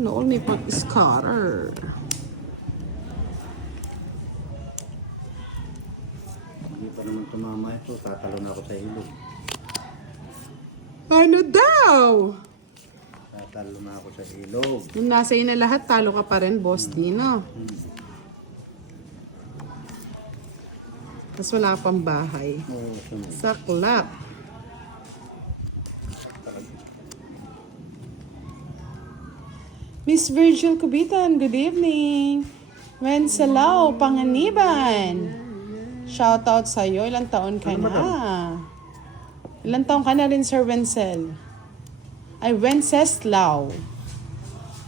Nool may pag-scatter. Hindi pa naman tumama ito. Tatalo na ako sa ilog. Ano daw? Tatalo na ako sa ilog. Nung nasa iyo na lahat, talo ka pa rin, Boss Dino. Tapos wala pang bahay. Oo, sunod. Saklap. Miss Virgil Cubitan, good evening. Wencelau Panganiban. Shoutout sa'yo. Ilang taon ka na? Ilang taon ka na rin, Sir Wencel? Ay, Wenceslao.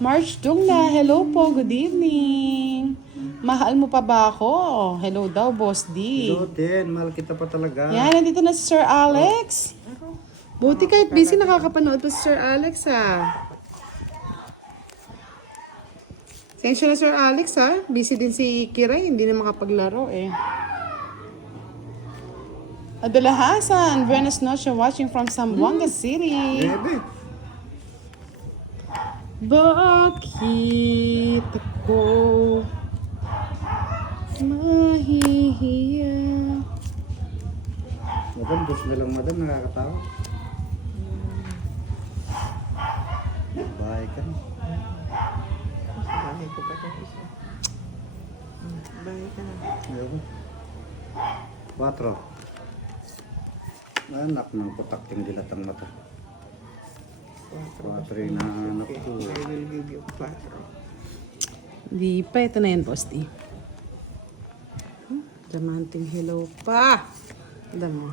March Dungla, hello po, good evening. Mahal mo pa ba ako? Hello daw, Boss D. Hello din, mahal kita pa talaga. Yan, nandito na si Sir Alex. Buti kahit busy nakakapanood pa si Sir Alex, ha. Tensya na Sir Alex, ha. Busy din si Kiray, hindi na makapaglaro, eh. Adela Hasan, Buenos noches, watching from Zamboanga City. Bebe. Bakit ako mahihiya? Madam, dos na lang madam, nakakatawa. Bahay ka na. Bahay ko pa ito isa. Bahay ka na. Ayoko. 4. Anak ng putakting dilatang mata. 4 na anak Okay, ko. I will give you 4. Di pa, ito na yan, Boss D. Damanting hello pa. Alam mo.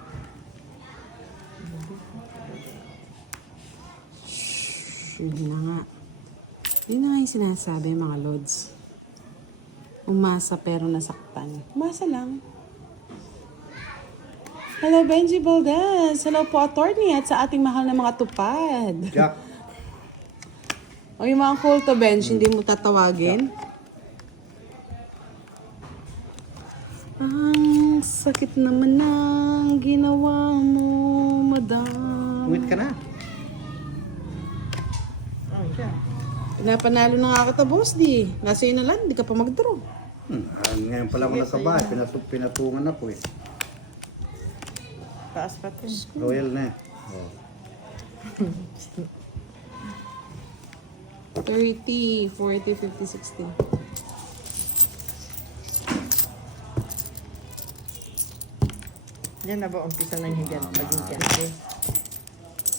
Shhh, yun na nga. Yun na nga yung sinasabi, mga lods. Umasa pero nasaktan. Umasa lang. Hello, Benji Valdez. Hello po, attorney, at sa ating mahal na mga tupad. Jack. O yung mga kulto, Benj, hindi mo tatawagin? Ang sakit naman ng ginawa mo, madam. Uwit ka na. Oh, yeah. Pinapanalo na nga kita, Boss D. Nasa iyo na lang, hindi ka pa mag-draw. Ngayon pala ako nakabahay. Pinatungan ako eh. Taas pa ito. Royal na eh. Oh. 30, 40, 50, 60. Yan na ba umpisa ng higante?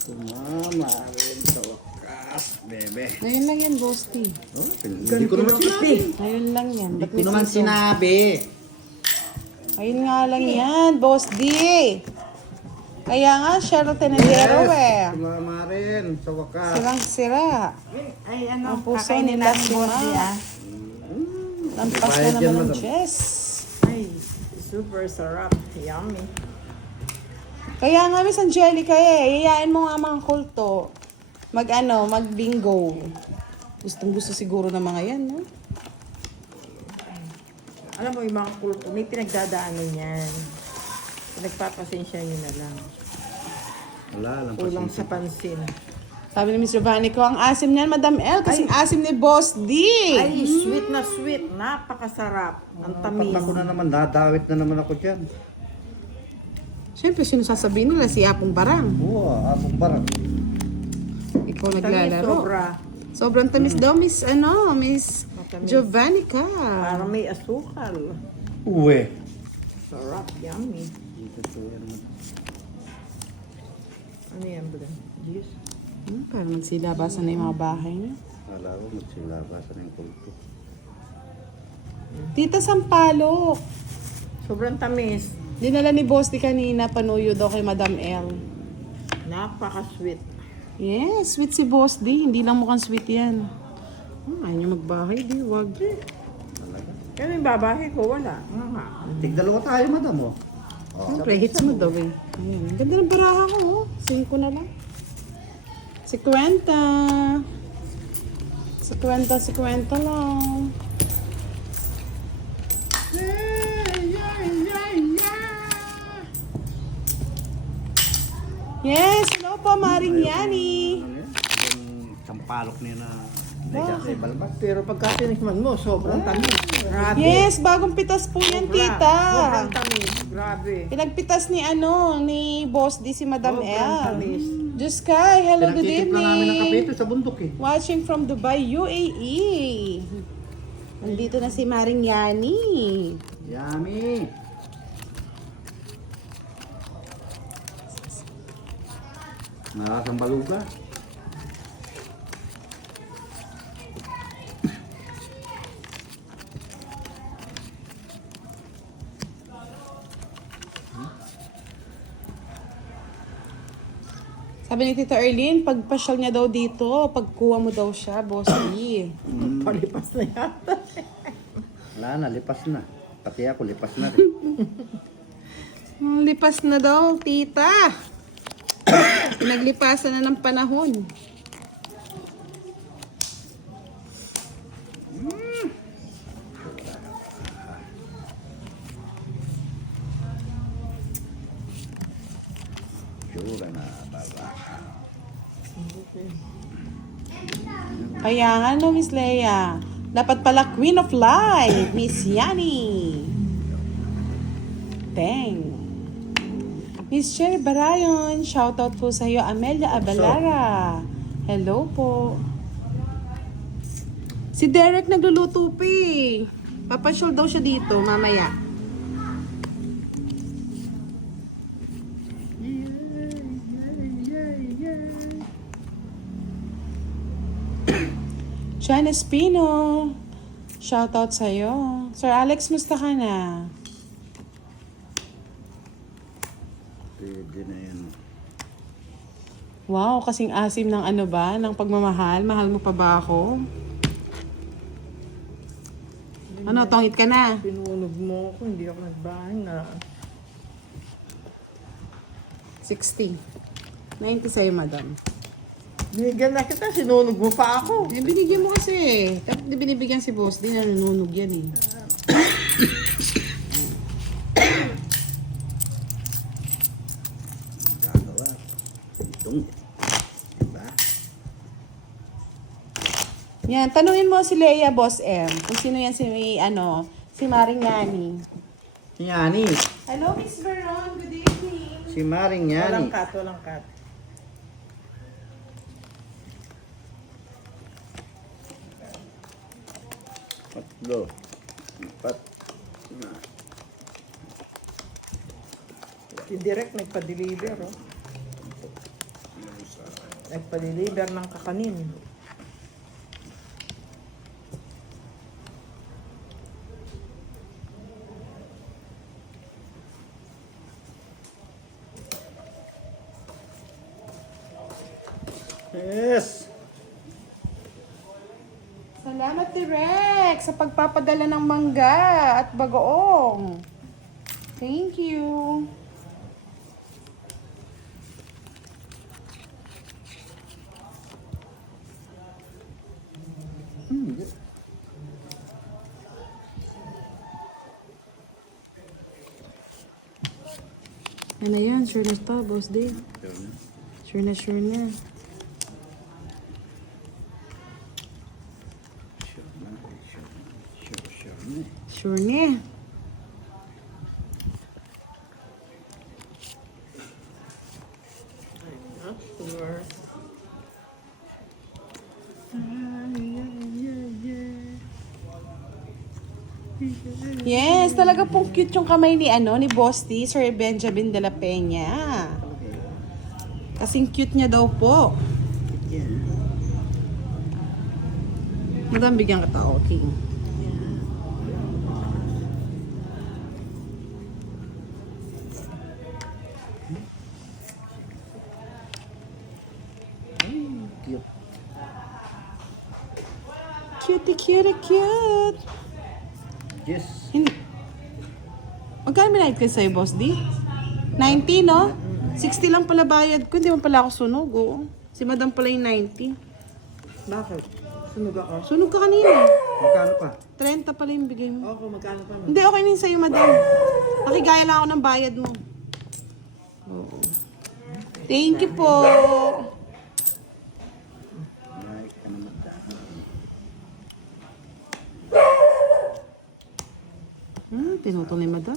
Sumama rin sa wakas, bebe. Ngayon lang yan, Boss D. Oh, hindi ko naman sinabi. Ngayon lang yan. Hindi Ba't ko may naman piso? sinabi. Ayun nga lang yan, Boss D. Kaya nga, Cheryl Tenedero eh. Sumama rin sa wakas. Silang sira. Ay, ano, Ang puso kakainin nila natin si boss Ma. niya. Lampas na Bayad yan, naman ang madam. Jess. Ay, super sarap. Yummy. Kaya nga, Miss Angelica eh, iyayain mo nga mga kulto. Mag-bingo. Gustong gusto siguro ng mga yan, no? Alam mo, yung mga kulto, may pinagdadaanan yan. Nagpapasensya nyo na lang. Wala lang Kulang pasensya. sa pansin. Sabi ni Miss Giovanni ko, ang asim niyan, Madam L, kasing asim ni Boss D. Ay, sweet na sweet. Napakasarap. Ang tamis. Pag ako na naman, dadawit na naman ako dyan. Siyempre, sino sasabihin nila? Si Apong Barang. Oo, asong barang. Ikaw Tamis, naglalaro. sobra. Sobrang tamis daw, Miss Matamis. Giovanni ka. Parang may asukal. Uwe. Sarap. Yummy. Ano yan, Blan? Juice? Parang nagsilabasan na yung mga bahay niya. Wala ko, magsilabasan ng kulto. Tita Sampalok. Sobrang tamis. Dinala ni Boss D kanina, panuyo daw kay Madam L. Napaka-sweet. Yes, sweet si Boss D. Hindi lang mukhang sweet yan. Ayaw niya magbahay, di. Wag. Pero yung babahe ko, wala. Nga. Tigdalawa tayo, madam, oh. Siyempre, hits mo daw eh. Ayan. Ang ganda ng baraha ko, oh. 5 na lang. 50. 50 lang. Yes, hello po, Maring Yani. Ano yan? Yung palok niya na nagkasay balbas. Pero pagka tinikman mo, sobrang tamis. Grabe. Yes, bagong pitas po yan, tita. Sobrang tamis. Grabe. Pinagpitas ni ni Boss D si Madam Sobrang L. tamis. Diyos kay, hello, good Pinagtitip na namin ng kape evening. ito sa bundok eh. Watching from Dubai, UAE. Nandito na si Maring Yani. Yummy! Nakasang baluga. Sabi ni Tita Erlene, pagpasyal niya daw dito, pagkuha mo daw siya, Boss D. Palipas na yata. Wala na, lipas na. Pati ako, lipas na rin. Lipas na daw, tita. Pinaglipasan na ng panahon. Sure na, baba. Kaya nga no, Miss Leia. Dapat pala Queen of Life, Miss Yani. Teng. Miss Cherry Barayon, shoutout po sa iyo, Amelia Abalara. Hello po. Si Derek nagluluto pa eh. Papasyal daw siya dito mamaya. John Espino, shoutout sa iyo. Sir Alex, musta ka na? Pwede na yan. Wow, kasing asim ng ano ba? Ng pagmamahal? Mahal mo pa ba ako? Ano, tongit ka na? Pinunog mo ako, hindi ako nagbahan na. 60. 90 sa'yo, madam. Binigyan na kita, sinunog mo pa ako. Eh, binigyan mo kasi. Dapat di binibigyan si boss. Di nanunog yan eh. Gagawa. Itong. Diba? Yan, tanungin mo si Leia, Boss M. Kung sino yan si Maring Yani. Si Yani. Hello, Miss Veron. Good evening. Si Maring Yani. Walang cut, walang cut. Tatlo. Apat. Si Direk nagpa-deliver, oh. Nagpa-deliver ng kakanin. Yes! Salamat, Direk, sa pagpapadala ng mangga at bagoong. Thank you. Ano yan? Sure na to, Boss Dave. Sure na, sure na. Sure na. Sure. Yes, talaga pong cute yung kamay ni ni Boss T, Sir Benjamin de la Peña. Kasing cute niya daw po. Yeah. Madam, bigyan ka to, okay. Cute. Cutie, cutie, cute. Yes. Hindi. Magkano binayad ka sa'yo, Boss D? 90, no? 60 lang pala bayad ko. Hindi mo pala ako sunog, oh. Si Madam pala yung 90. Bakit? Sunog ako? Sunog ka kanina. Magkano pa? 30 pala yung bigay mo. Ako, magkano pa? Hindi, okay na yun sa'yo, Madam. Nakigaya lang ako ng bayad mo. Oo. Thank you po. Pinutol ni madam.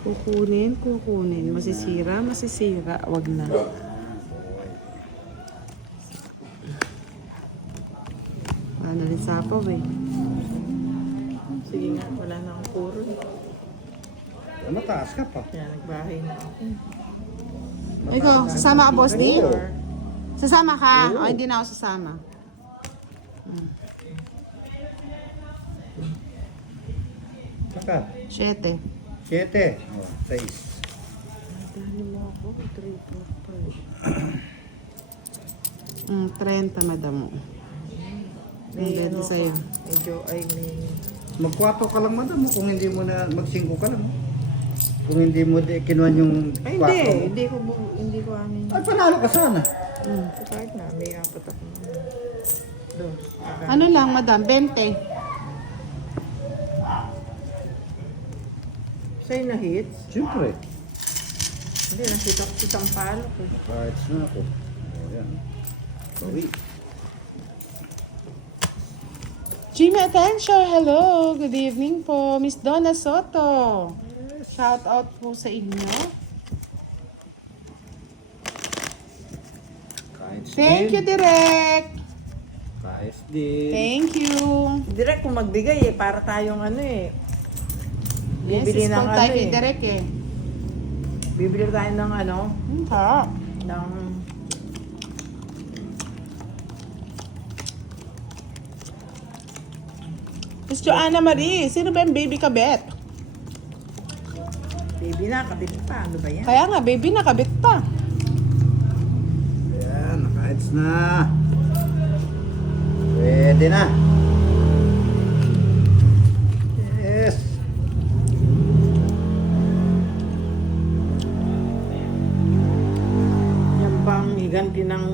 Kukunin. Masisira. Wag na. Wala na rin sapaw eh. Sige nga, wala na akong puro. Mataas ka pa. Kaya nagbahay na ako. Ikaw, sasama ka, Boss D? Sasama ka? O, hindi na ako sasama. Saka, 7. 7. Oh, 6. Dahil mo ako, 3, 4, 30, madam mo. 5. Ang ganda sa'yo. Medyo ay may... Mag-4 ka lang, madam. Kung hindi mo na mag-5 ka lang. Kung hindi mo kinuha yung 4. Ay, hindi ko amin. Ay, panalo ka sana. Kahit na, may 4 ako. Dos. Ano lang, madam? 20. Sa'yo na hits? Siyempre. Hindi, nakita ko kitang palo ko. Kahit na ako. O, yan. Sorry. Jimmy Atencio, hello. Good evening po. Miss Donna Soto. Shout out po sa inyo. Kahit Thank you, Direk. Kahit din. Thank you. Direct kung magbigay eh, para tayong ano eh. Yes, Bibili it's ng called ano tayo kay eh. Direk eh. Bibili tayo ng ano, Ha? ng... Miss Joanna Marie, sino ba yung baby kabet? Baby na, kapit pa. Ano ba yan? Kaya nga, baby nakabit pa. Ayan, kahit na. Pwede na. Yes. Yan bang higanti ng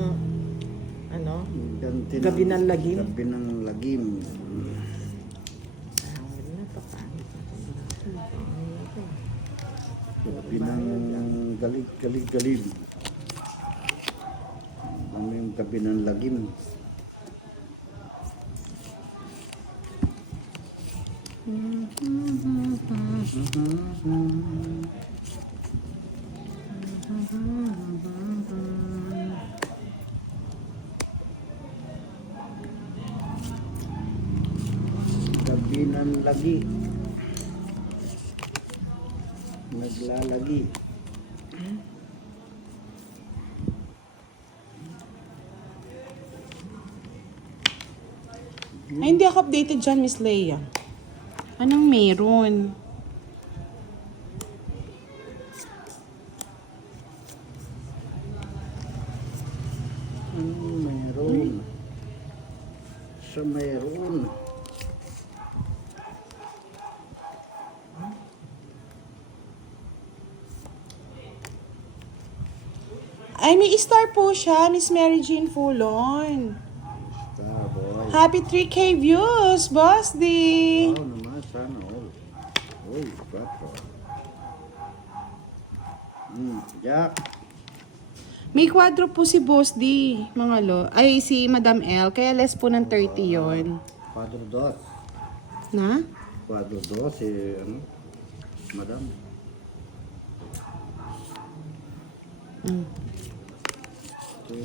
ano? Ganti Gabi ng lagim? Gabi ng lagim. Gabi ng galig. Ano yung gabi ng lagim? Gabi ng lagi. Naglalagi. Ay, hindi ako updated dyan, Miss Leia. Anong meron? Mayroon. Sa mayroon. Ay, may star po siya, Miss Mary Jean Fulon. Boy. Happy 3K views, Boss D. Oo naman, sana all. Uy, papo. Jack. May kwadro po si Boss D, mga lo. Ay, si Madam L. Kaya less po ng 30 yon. Quadro dos. Na? Quadro dos, ano? Madam. Mm. 30.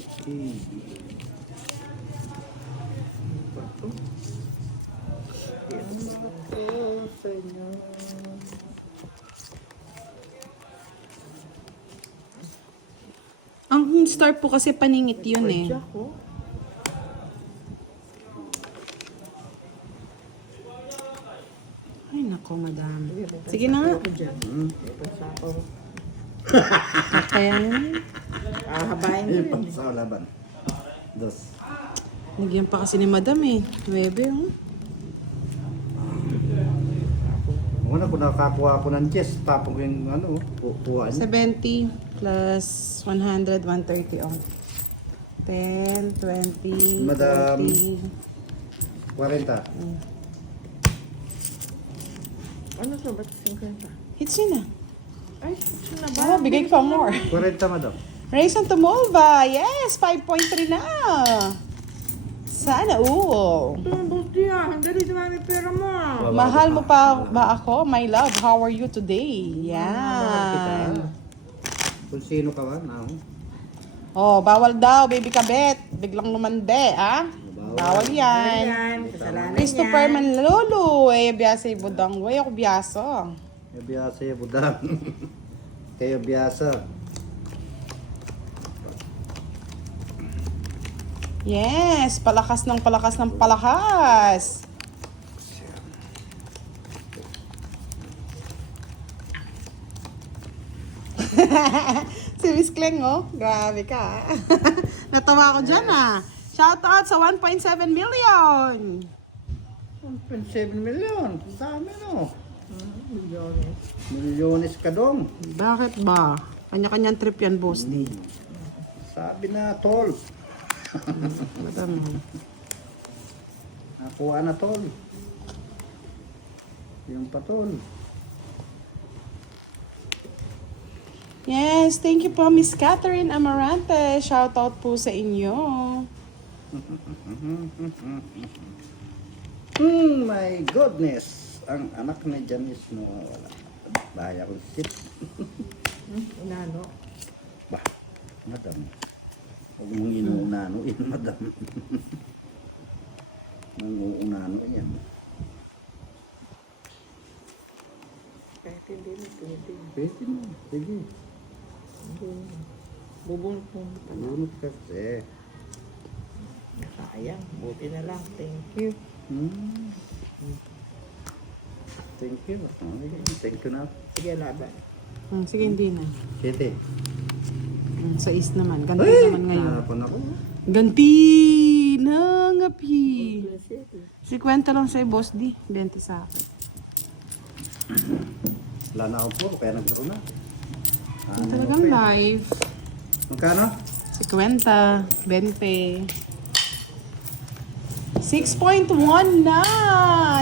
Ang star po kasi paningit yun eh. Ako. Ay, nako, madam. Sige na nga. Ako dyan. Pasapaw. Kaya yun. Habayin ko yun. Sa laban. Dos. Nagyan pa kasi ni madam eh. 9, oh. Una ko nakakuha ko ng chess, tapos yung ano, kuha niya. 70 plus 100, 130 oh. 10, 20, Madam. 30. 40. Ano to? Ba't 50? Hits yun na. Ay, ito na ba? Ah, bigay pa more. 40, madam. Rayson Tumulba. Yes, 5.3 na. Sana all. Ito ang Buti ah. Ang dali naman yung pera mo ah. Mahal mo pa ba ako? My love, how are you today? Mahal kita. Yan. Kung sino ka ba? Now? Oh, bawal daw, baby kabet. Biglang lumande, ah? Bawal yan. Ayan. Kasalanan Christopher yan. Manlolo, eh, biyasa ibudang. Way ako biyasa. Kaya biyasa ya budang. Kaya biyasa. Yes, palakas ng palakas ng palakas. Si Miss Kleng, oh. Grabe ka. Natawa ko dyan, ah. Shoutout sa 1.7 million. 1.7 million. Dami no. Milyones. Milyones ka dong. Bakit ba? Kanya-kanyang trip yan, boss. Di. Sabi na tol. Madam. Nakuha na tol. Yung patol. Yes, thank you po, Miss Catherine Amarante. Shoutout po sa inyo. My goodness. Ang anak ni Janice no. Bahaya ko shit. Inano. Bah, madam. Huwag mong inuunano-in, madam. Nanguunano yan. Kahit hindi mo pwede. Pwede mo. Sige. Bubunot mo. Lunod kasi. Sayang. Buti na lang. Thank you. Hmm. Thank you. Okay, thank you na. Sige, laban. Sige, hindi na. Kete. Sa is naman. Ganti naman ngayon. Harapan ako. Ganti na ngapi. 50 lang sa'yo, boss D. 20 sa akin. Wala na akong puro, kaya nagkaroon na. Ang talagang live. Magkano? 50, 20. 6.1 na!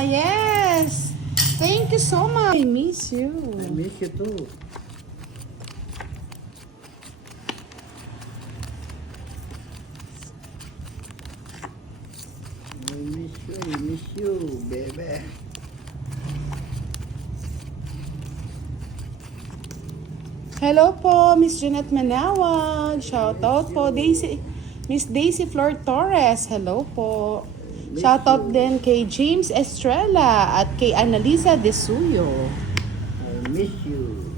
Yes! Thank you so much. I miss you. I miss you too. I miss you, baby. Hello po, Miss Jeanette Manawag. Shout out po, Miss Daisy Flor Torres. Hello po. Shout out din kay James Estrella at kay Annalisa De Suyo. I miss you.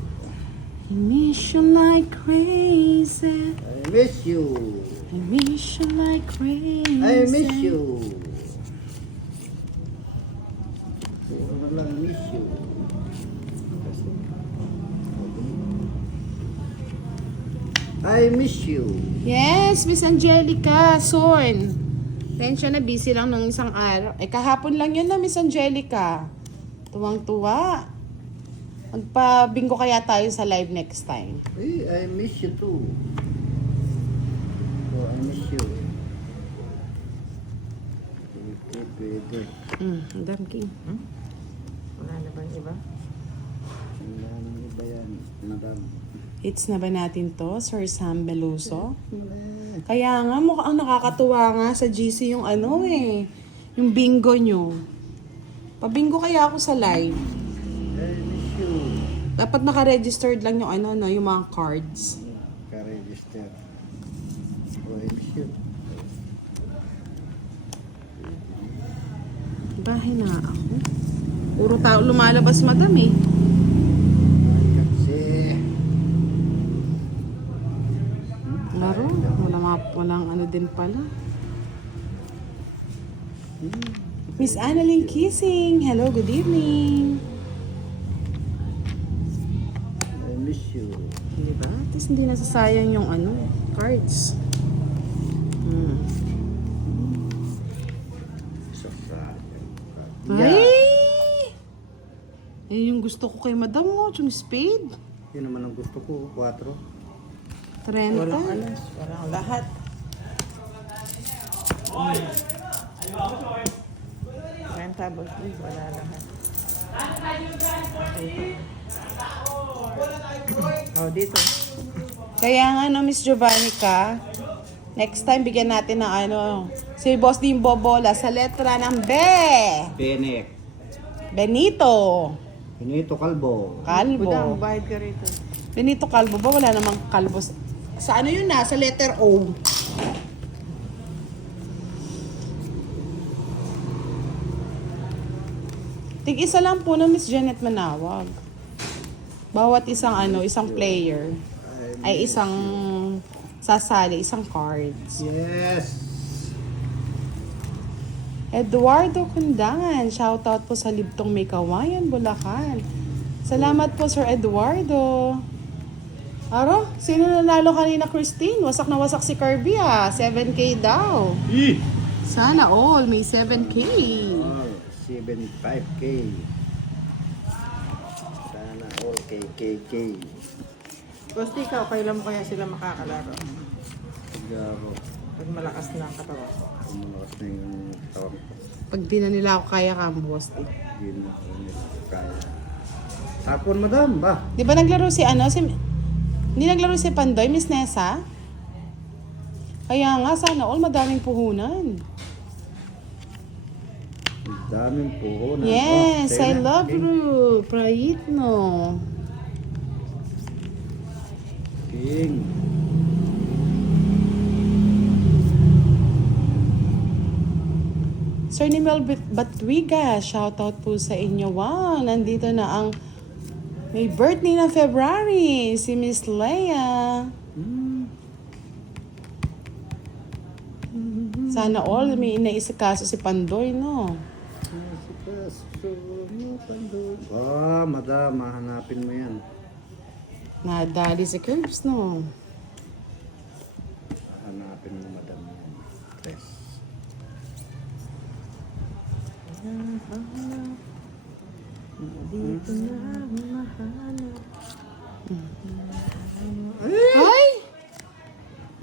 I miss you like crazy. I miss you. I miss you like crazy. I miss you. Puro na lang miss you. I miss you. Yes, Miss Angelica Son. Tensya na, busy lang ng isang araw. Eh, kahapon lang yun na, Miss Angelica. Tuwang-tuwa. Magpa-bingo kaya tayo sa live next time. Hey, I miss you too. Oh, I miss you. Pwede. Madam King. Wala na bang iba? Wala nang iba yan, madam. Hits na ba natin to, Sir Sam Beluso? Kaya nga, mukhang nakakatuwa nga sa GC yung ano eh. Yung bingo nyo. Pabingo kaya ako sa live. I miss you. Dapat naka-registered lang yung ano, no, yung mga cards. Ka-register. Oh, I miss you. Bahay na ako. Puro tao lumalabas, madam eh. Kasi, Laro, walang ano din pala. Miss Annalyn Kissing, hello, good evening. I miss you. Diba? Tapos hindi nasasayang yung ano, cards. Sasayang. Ay! Yan yung gusto ko kay madam mo, yung spade. Yun naman ang gusto ko, 4. 30. Walang alas. Walang lahat. Renta, boss. Please, wala lahat. Oh, dito. Kaya nga no, Miss Giovanni ka, Next time, bigyan natin ng ano, si Boss Dim Bobola sa letra ng B. Benek. Benito. Benito Calvo. Budang, Calvo. bahid ka rito. Benito Calvo ba? Wala namang Calvo. Sa ano yun na? Sa letter O. Tig-isa lang po na Miss Janet Manawag. Bawat isang ano, isang player ay isang sasali, isang cards. Yes. Eduardo Kundangan, shoutout po sa Libtong May Kawayan, Bulacan. Salamat po Sir Eduardo. Aro, sino nanalo kanina Christine? Wasak na wasak si Kirby 7K daw. Sana all may 7K. Oh, 75K. Sana all KKK. Basta ikaw, kailan mo kaya sila makakalaro? Sigaro. Pag malakas na ang katawan. Kumulakas na yung tawag ko. Pag di na nila ako kaya Boss. Hindi na ako nila kaya. Tapon madam ba? Di ba naglaro si ano? Hindi naglaro si Pandoy, Miss Nessa? Kaya nga, sana all madaming puhunan. Ang daming puhunan. Yes, Oh, I sa'yo na. love King. you. Praitno. King. Sir Nimel Batwiga, shoutout po sa inyo. Wow, nandito na ang may birthday ng February, si Miss Leia. Sana all may inaisikaso si Pandoy, no? Ah, madam, mahanapin mo yan. Nadali si Curbs, no? Hanapin mo, madam. Yan. Yes. Dito na mahanap. Ay!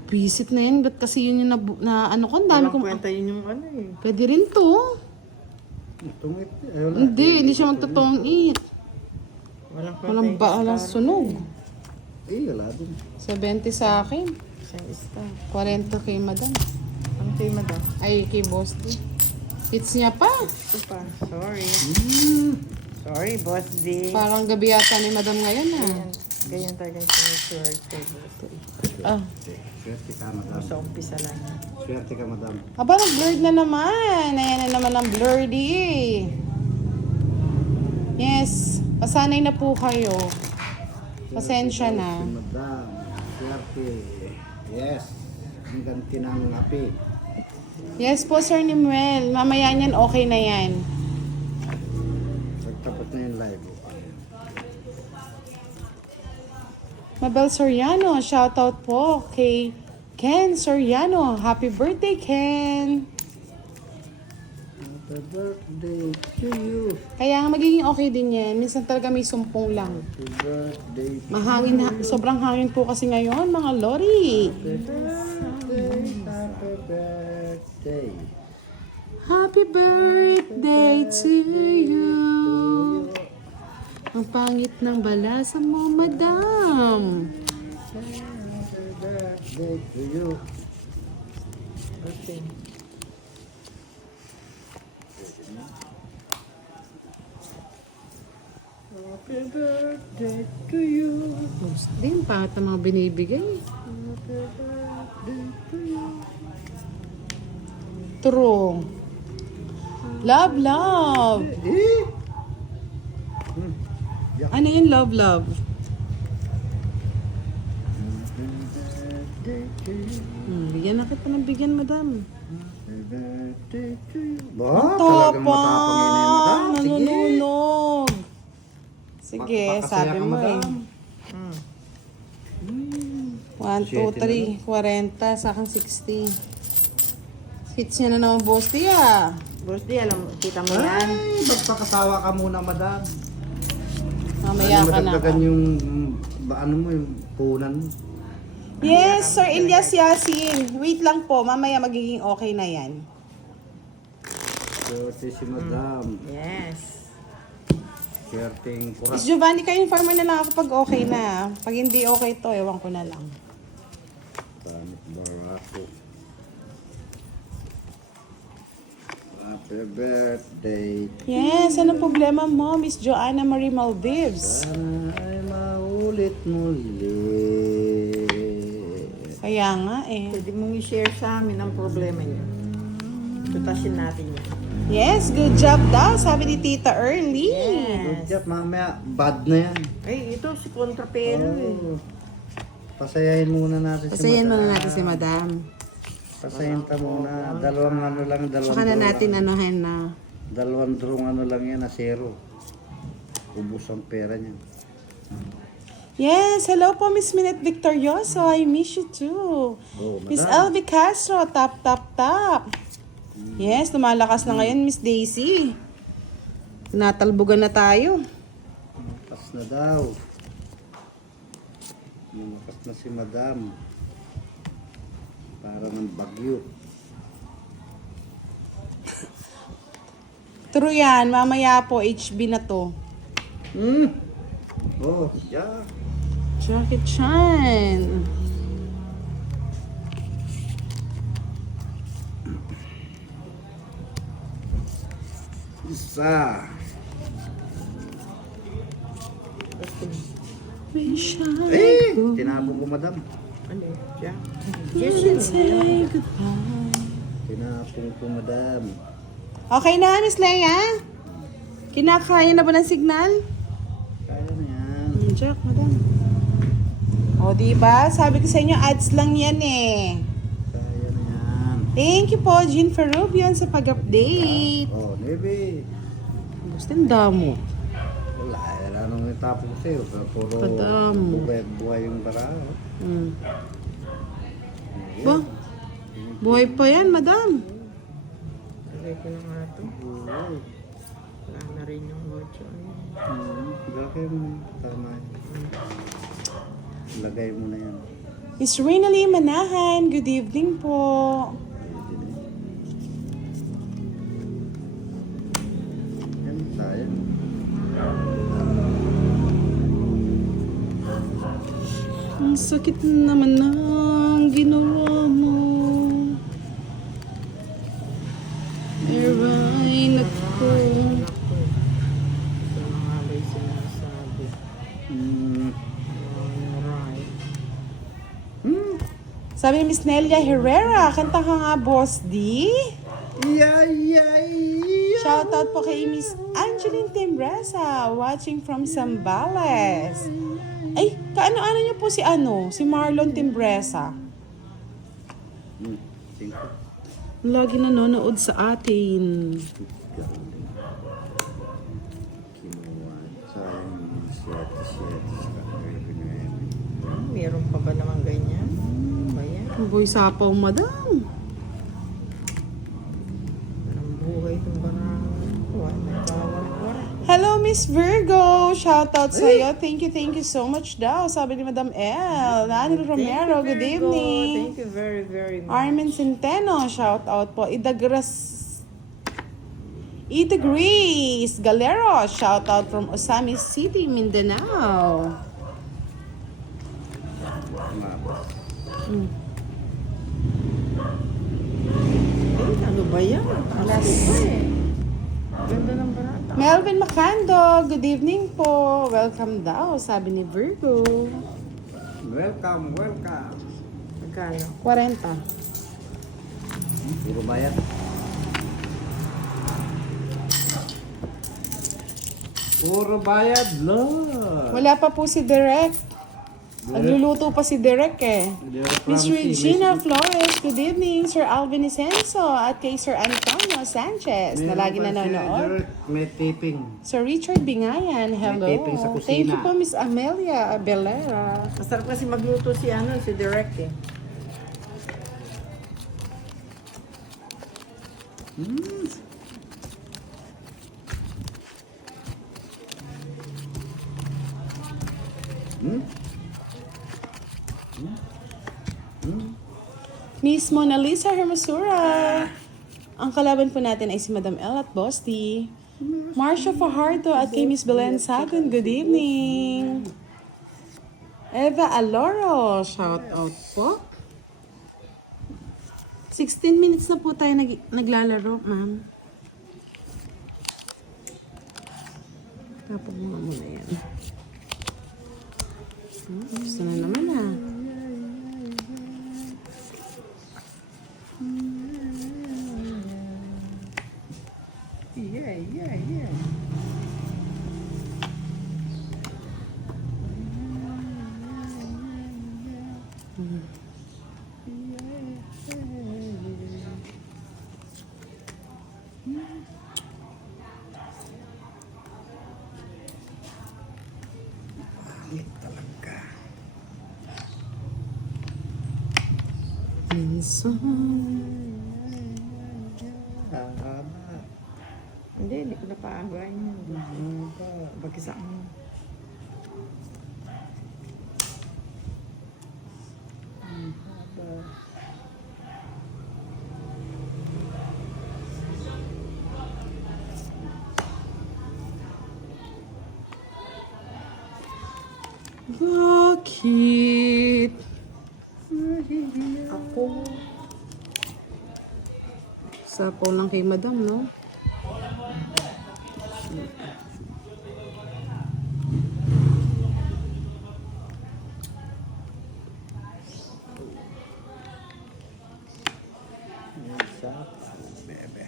Visit na yan. Ba't kasi yun yung na ano ko? Ang dami Walang kong... kwenta yun yung ano eh. Pwede rin to. Tungit. Ay, wala. Hindi siya magtotoong eat. Walang kwenta Walang yung ba, walang star. sunog. Eh, wala din. Sa 20 sa akin. Isang star. 40 kay madam. Ang kay madam. Ay, kay boss D. Hits niya pa. Ito pa. Sorry. Sorry, Boss D. Parang gabi yata ni madam ngayon ah. Ganyan talaga yung sinusuwag kay Boss D. Ah. Swerte ka, madam. Sa umpisa lang. Swerte ka, madam. Aba, nag-blurred na naman. Ayan na naman ang blurdy. Yes. Pasanay na po kayo. Pasensya na. Si madam. Swerte. Yes. Ang ganti ng api. Yes po, Sir Nimuel. Mamaya niyan, okay na yan. Pagtapos na yung live. Mabel Soriano, shoutout po kay Ken Soriano. Happy birthday, Ken! Happy birthday to you. Kaya nga magiging okay din yan. Minsan talaga may sumpong lang. Happy birthday. Mahangin, sobrang hangin po kasi ngayon, mga lori. Happy birthday. Happy birthday. Happy birthday to you. Ang pangit ng balasa mo, madam. Happy birthday to you. Okay. Happy birthday to you. Din, pangit ang mga binibigay. Happy birthday to you. True. Love, love. Eh? Ano yun, love, love? Happy birthday to you. Bigyan na kita ng bigyan, madam. Happy birthday to you. Ba, Ang talagang matapang yun eh, madam. Sige. Nanununog. Sige, Pakasaya sabi ka, mo eh. madam. 1, 2, 3, 40, sa akin 60. Hits niya na naman, boss tiya. Boss D, alam mo, kita mo yan. Ay, magpakasawa ka muna, madam. Mamaya ka na. Madagdagan yung, ano mo, yung punan mo. Yes, Sir Ilyas Yasin. Wait lang po, mamaya magiging okay na yan. Swerte si madam. Yes. Swerteng kurat. Miss Giovanni, kayo informer na lang ako pag okay na. Pag hindi okay to, ewan ko na lang. Pamit barako. Happy birthday. Yes, anong problema mo, Miss Joanna Marie Maldives? Sana ay maulit muli. Kaya nga eh. Pwede mong i-share sa amin ang problema niyo. Tutasin natin yan. Yes, good job daw, sabi ni Tita Early. Good job, mamaya bad na yan. Ay, ito si Contrapelo eh. Oh. Pasayahin muna natin Pasayin si muna Madam. natin si Madam. Pasayin ta muna. Dalawang ano lang, dalawang Saka na draw. natin anuhin na. Dalawang draw ano lang yan na zero. Ubus ang pera niya. Yes, hello po Miss Minette Victorioso. I miss you too. Oh, Miss Madam. Elvie Castro, tap tap tap. Yes, lumalakas na ngayon Miss Daisy. Natalbugan na tayo. Malakas na daw. Malakas na si Madam. Para ng bagyo. True yan, mamaya po HB na to. Oh, yeah. Jackie Chan. Isa. Wish I Eh! could Tinapon ko, Madam. Ano? Jack? say goodbye. Tinapon ko, Madam. Okay na, Miss Leia? Kinakaya na ba ng signal? Kaya na yan. Jack, madam. O, diba? Sabi ko sa inyo, ads lang yan eh. Kaya na yan. Thank you po, Jean Ferrubian, sa pag-update. Oh, Nebe. Gusto ang damo. Wala, wala nang itapon ko sa'yo. Puro Madam. buhay yung bara. Hmm. Ba? Buhay pa yan, madam. Lagay ko na nga ito. Wala na rin yung watch. Lagay mo. Tama yan. Lagay mo na yan. Miss Rinalyn Manahan, good evening po. Yan, sayang. Ang sakit naman ng ginawa mo. Aray, naku. Ito na nga ba yung sinasabi? Alright. Sabi ni Miss Nelia Herrera, kanta ka nga, Boss D. Yeah, yeah, yeah. Shoutout po kay Miss Angeline Timbresa, watching from Zambales. Ay, kaano-ano niyo po si si Marlon Timbresa. Cinco. Lagi nanonood sa atin. Galing. Kinuha. Sayang yung siyete sa kakaibigan. Meron pa ba naman ganyan? Ano ba yan? Boy sapaw, madam. Parang buhay itong barang. May kawar-war. Hello, Miss Virgo. Shoutout sa iyo. Thank you so much daw. Sabi ni Madam L. Daniel Romero, good evening. Thank you very, very much. Armin Centeno, shoutout po. Ida Grace Galero, shoutout from Osamis City, Mindanao. Eh, ano ba yan? Alas pa eh. Ganda ng barata. Melvin Macando, good evening po. Welcome daw, sabi ni Virgo. Welcome, welcome. Magkano? 40. Puro bayad. Puro bayad, Lord. Wala pa po si Direk. Nagluluto pa si Direk eh. Miss Regina Flores, good evening. Sir Alvin Isenso at kay Sir Antonio Sanchez na lagi nanonood. May tipping. Sir Richard Bingayan, hello. taping sa kusina. Thank you po, Miss Amelia Abelera. Masarap kasi magluto si si Direk eh. Miss Mona Lisa Hermosura. Ang kalaban po natin ay si Madam L at Boss D. Marcia Fajardo at kay Miss Belen Sagun, good evening. Eva Aloro, shout out po. 16 minutes na po tayo naglalaro, ma'am. Tapos mo muna yan. Gusto na naman ah. Yeah. Pangit talaga. Minsan. Haba. Hindi ko napaagayin yun. Bagisa mo. Haba. Bakit? Ako. Sapaw lang kay madam, no? Isa. Bebe.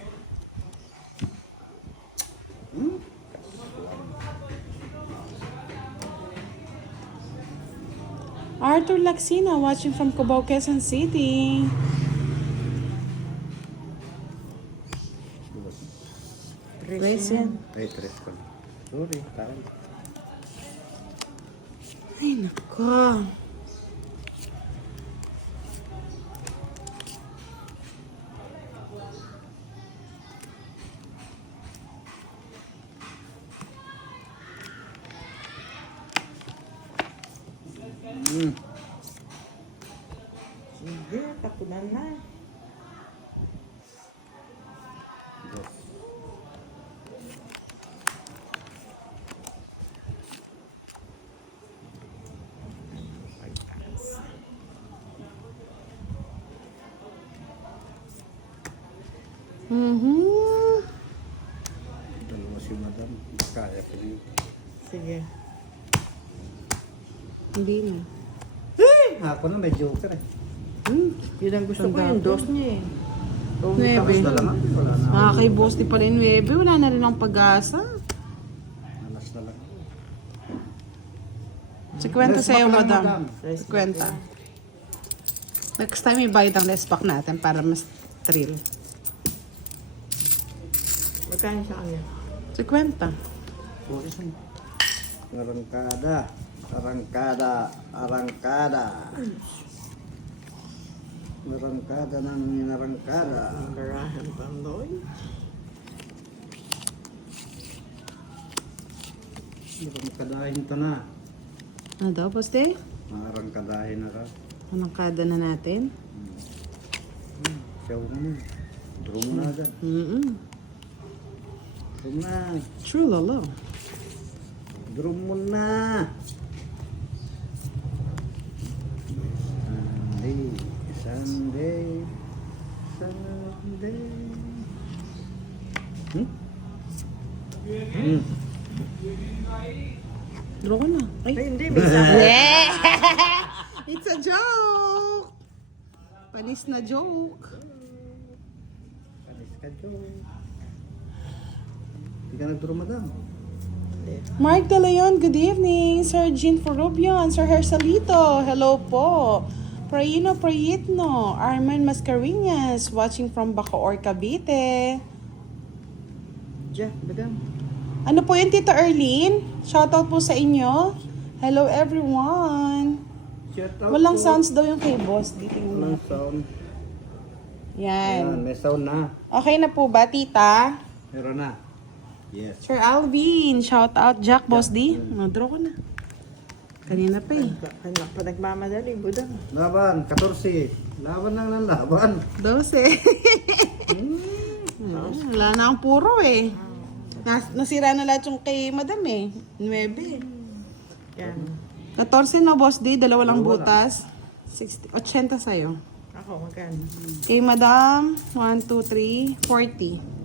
Arthur Laxina watching from Cubao, Quezon City. Race yan. Ay, tres ko. Sorry, tayo. Ay, nako. Sige, tapunan na. Dalawa si madam. Kaya ko rin. Sige. Hindi na. Ako na may joker eh. Yun ang gusto ko, Tanda yung ko. dos niya eh. Nuebe. Tapos na lang. Wala na. Ah, kay boss di pala yung 9. Wala na rin ang pag-asa. Alas na lang. Si kwenta Let's sa'yo, back lang, madam. madam. Si kwenta. Next time, ibayad ang less pack natin para mas thrill. Magkano sa kanya? Si kwenta. Arangkada. Arangkada. Arangkada. Arangkada ng inarangkada. Ang garahan pang doon. Arangkadahin to na. Ano daw, boss de? Arangkadahin na ka. Anong kada na natin? Siyaw mo na. Draw mo na agad. Draw na. True, lolo. Draw mo na. Sunday. Sunday. Draw ko na. Ay, Ay, hindi. May isa. it's a joke! Panis na joke. Panis ka, Joe. Hindi ka nag-draw, madam. Mark De Leon, good evening. Sir Jean Forubio and Sir Hersalito, hello po. Prayino Prayitno, Arman Mascareñas, watching from Bacoor, Cavite. Diyan, madam. Ano po yun, Tito Erlene? Shoutout po sa inyo. Hello everyone. Shout out Walang po. sounds daw yung kay boss. Dito Walang sound. Yan. May sound na. Okay na po ba, tita? Meron na. Yes. Sir Alvin, shout out. Jack, Boss D. Draw ko na. Kanina pa eh. Kanya pa nagmamadali, budang. Laban, 14. Laban lang ng laban. 12. Wala na akong puro eh. Nasira na lahat yung kay madam eh. 9. Yan. 14 na, Boss D. Dalawa lang butas. 60, 80 sa'yo. Ako, magkano? Kay madam, 1, 2, 3, 40.